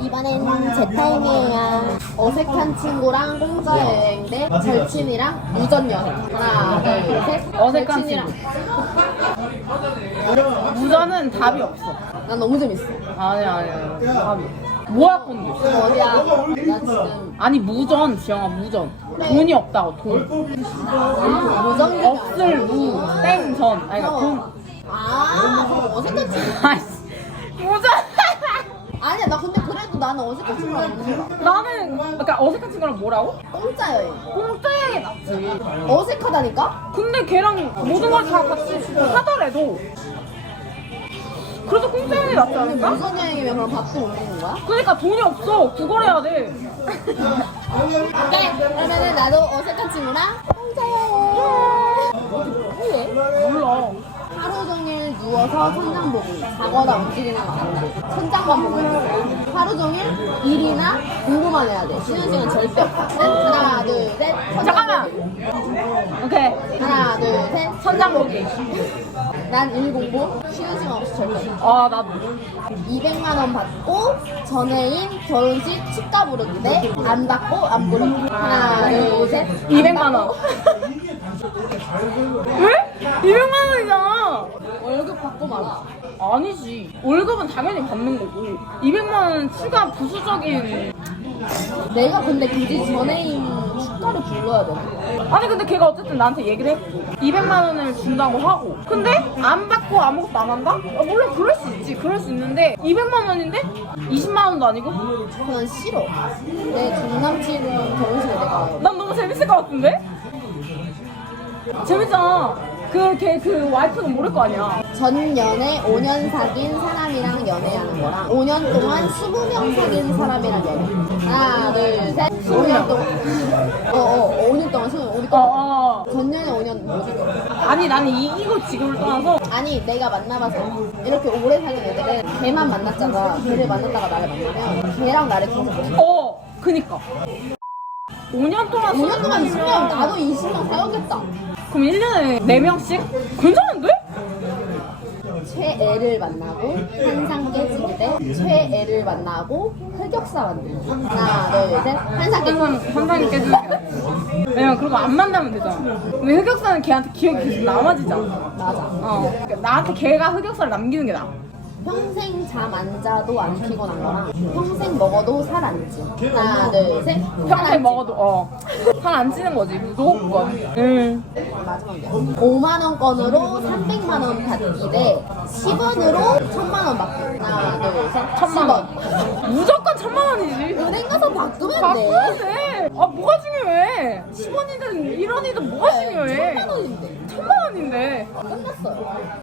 이번엔 제 타임이에요. 어색한 친구랑 공짜 여행 대 절친이랑 무전 여행. 하나, 둘, 셋. 어색한 절친이랑. 무전은 답이 없어. 난 너무 재밌어. 아니야, 아니야. 답이. 뭐할 건데? 너 어디야? 나 지금 아니, 무전, 지영아, 무전. 돈이 없다고, 돈. 무전 없을 무, 땡, 전. 아니, 그러니까 돈. 아, 그럼 어색한 친구. 아이씨. 무전! 아니야, 나 근데 나는 어색한 친구가 있는 거야. 나는, 그러니까 어색한 친구랑 뭐라고? 공짜 여행. 공짜 여행이 낫지. 어색하다니까? 근데 걔랑 모든 걸 다 같이 하더라도 그래도 공짜 여행이 낫지 않을까? 무전 여행이면 그럼 밥도 못 먹는 거야? 그러니까 돈이 없어. 그걸 해야 돼. 오케이. 그러면은 나도 어색한 친구랑 공짜 여행. 왜? 몰라. 하루 종일 누워서 천장 보기 자거나 움직이는 거 아니고 천장만 보고 있는 거야 하루 종일 일이나 공부만 해야 돼 쉬는 시간 절대 없다 하나 둘 셋 잠깐만. 오케이. 하나 둘셋 천장 보기. 난 일 공부 쉬는 시간 없이 절대 아, 나도. 200만 원 받고 전애인 결혼식 축가 부르기 대 안 받고 안 부르기 하나 둘 셋 200만 원. 왜? 200만 원이잖아. 월급 받고 말아 아니지. 월급은 당연히 받는 거고. 200만 원은 추가 부수적인. 내가 근데 굳이 전애인 축가를 불러야 되나? 아니 근데 걔가 어쨌든 나한테 얘기를 했고 200만 원을 준다고 하고 근데 안 받고 아무것도 안 한다? 아, 물론 그럴 수 있지 그럴 수 있는데 200만 원인데 20만 원도 아니고 그건 싫어. 내 전 남친 결혼식에 내가 난 너무 재밌을 것 같은데? 재밌잖아 그 걔 그 와이프는 모를 거 아니야 전 연애 5년 사귄 사람이랑 연애하는 거랑 5년 동안 20명 사귄 사람이랑 연애. 하나, 둘, 셋. 5년 동안. 어, 어, 5년 동안 20명. 우리 거. 어, 어. 전 연애 5년 뭐지? 아니 나는 이기고 지금을 떠나서 아니, 내가 만나봐서 이렇게 오래 사귄 애들은 걔만 만났잖아. 걔를 만났다가 나를 만나면 걔랑 나를 계속 봐. 어 그니까 5년 동안 5년 동안 20명, 20명 나도 20명 사귀었겠다. 그럼 1년에 4명씩? 괜찮은데? 최애를 만나고 한상 깨지기 대 최애를 만나고 흑역사 만들기 하나 둘셋 한상 깨지기 항상 환상이 깨지는 게 낫지. 왜냐면 그러고 안 만나면 되잖아. 근데 흑역사는 걔한테 기억이 계속 남아지잖아. 맞아 어. 그러니까 나한테 걔가 흑역사를 남기는 게 나아. 평생 잠 안 자도 안 피곤한 거랑 평생 먹어도 살 안 찌. 하나 둘 셋 평생 먹어도 어. 살안 찌는 거지 무조건. 응. 마지막이야 5만 원권으로 300만 원 받기 대 10원으로 1000만 원 받기 하나 둘 셋 천만 원. 무조건 천만 원이지. 은행 가서 바꾸면 바꿔야 돼 돼. 아 뭐가 중요해? 10원이든 1원이든 뭐가 중요해? 천만 원인데 천만 원인데. 끝났어요